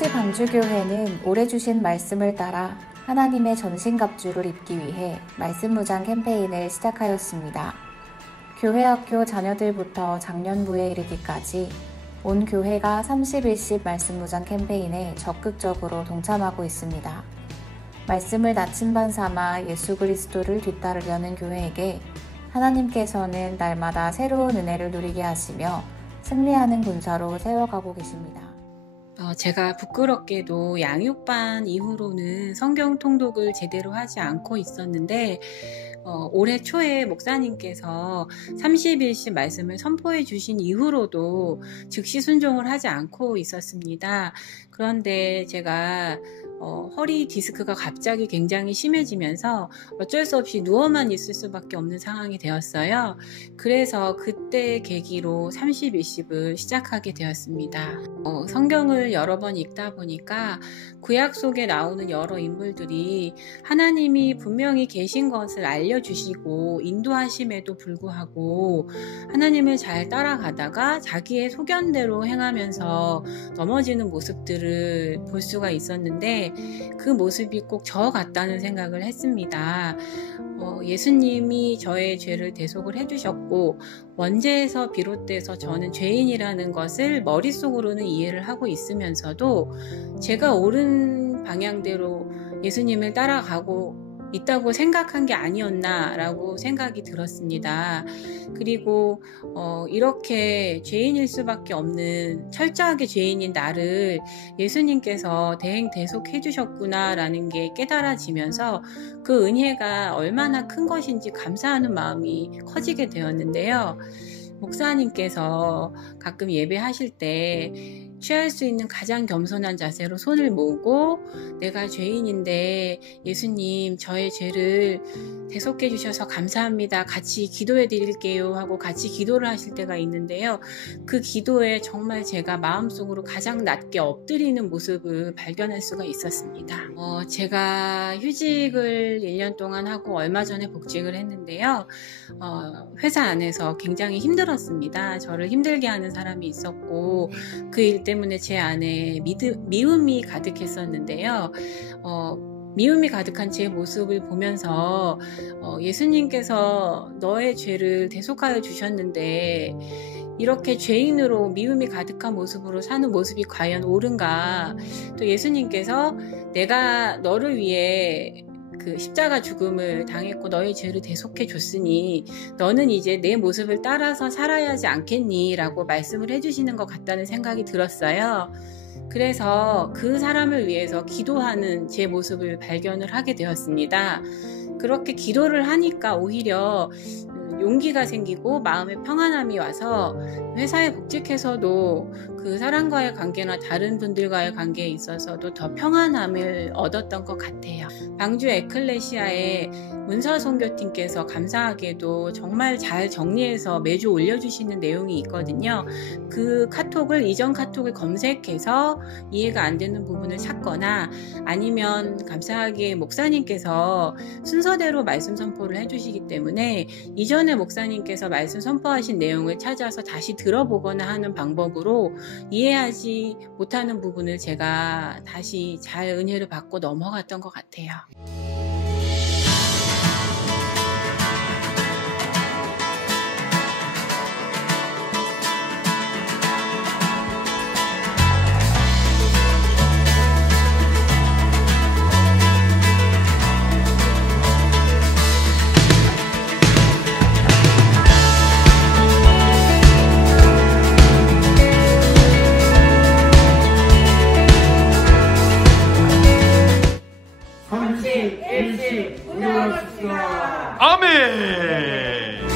청주 방주교회는 올해 주신 말씀을 따라 하나님의 전신갑주를 입기 위해 말씀무장 캠페인을 시작하였습니다. 교회 학교 자녀들부터 장년부에 이르기까지 온 교회가 30일씩 말씀무장 캠페인에 적극적으로 동참하고 있습니다. 말씀을 나침반 삼아 예수 그리스도를 뒤따르려는 교회에게 하나님께서는 날마다 새로운 은혜를 누리게 하시며 승리하는 군사로 세워가고 계십니다. 제가 부끄럽게도 양육반 이후로는 성경 통독을 제대로 하지 않고 있었는데 올해 초에 목사님께서 30일씩 말씀을 선포해 주신 이후로도 즉시 순종을 하지 않고 있었습니다. 그런데 제가 허리 디스크가 갑자기 굉장히 심해지면서 어쩔 수 없이 누워만 있을 수밖에 없는 상황이 되었어요. 그래서 그때 계기로 30일씩을 시작하게 되었습니다. 성경을 여러 번 읽다 보니까 구약 속에 나오는 여러 인물들이 하나님이 분명히 계신 것을 알려주시고 인도하심에도 불구하고 하나님을 잘 따라가다가 자기의 소견대로 행하면서 넘어지는 모습들을 볼 수가 있었는데 그 모습이 꼭 저 같다는 생각을 했습니다. 예수님이 저의 죄를 대속을 해주셨고 원죄에서 비롯돼서 저는 죄인이라는 것을 머릿속으로는 이해를 하고 있으면서도 제가 옳은 방향대로 예수님을 따라가고 있다고 생각한 게 아니었나라고 생각이 들었습니다. 그리고 이렇게 죄인일 수밖에 없는 철저하게 죄인인 나를 예수님께서 대행대속해 주셨구나라는 게 깨달아지면서 그 은혜가 얼마나 큰 것인지 감사하는 마음이 커지게 되었는데요. 목사님께서 가끔 예배하실 때 취할 수 있는 가장 겸손한 자세로 손을 모으고 내가 죄인인데 예수님 저의 죄를 대속해 주셔서 감사합니다. 같이 기도해 드릴게요 하고 같이 기도를 하실 때가 있는데요. 그 기도에 정말 제가 마음속으로 가장 낮게 엎드리는 모습을 발견할 수가 있었습니다. 제가 휴직을 1년 동안 하고 얼마 전에 복직을 했는데요. 회사 안에서 굉장히 힘들었습니다. 저를 힘들게 하는 사람이 있었고 그 일 때문에 제 안에 미움이 가득했었는데요. 미움이 가득한 제 모습을 보면서 예수님께서 너의 죄를 대속하여 주셨는데 이렇게 죄인으로 미움이 가득한 모습으로 사는 모습이 과연 옳은가? 또 예수님께서 내가 너를 위해 그 십자가 죽음을 당했고 너의 죄를 대속해 줬으니 너는 이제 내 모습을 따라서 살아야 하지 않겠니? 라고 말씀을 해주시는 것 같다는 생각이 들었어요. 그래서 그 사람을 위해서 기도하는 제 모습을 발견을 하게 되었습니다. 그렇게 기도를 하니까 오히려 용기가 생기고 마음의 평안함이 와서 회사에 복직해서도 그 사람과의 관계나 다른 분들과의 관계에 있어서도 더 평안함을 얻었던 것 같아요. 방주 에클레시아의 문서 선교팀께서 감사하게도 정말 잘 정리해서 매주 올려주시는 내용이 있거든요. 그 카톡을 이전 카톡을 검색해서 이해가 안 되는 부분을 찾거나 아니면 감사하게 목사님께서 순서대로 말씀 선포를 해주시기 때문에 이전에 목사님께서 말씀 선포하신 내용을 찾아서 다시 들어보거나 하는 방법으로 이해하지 못하는 부분을 제가 다시 잘 은혜를 받고 넘어갔던 것 같아요. 아멘.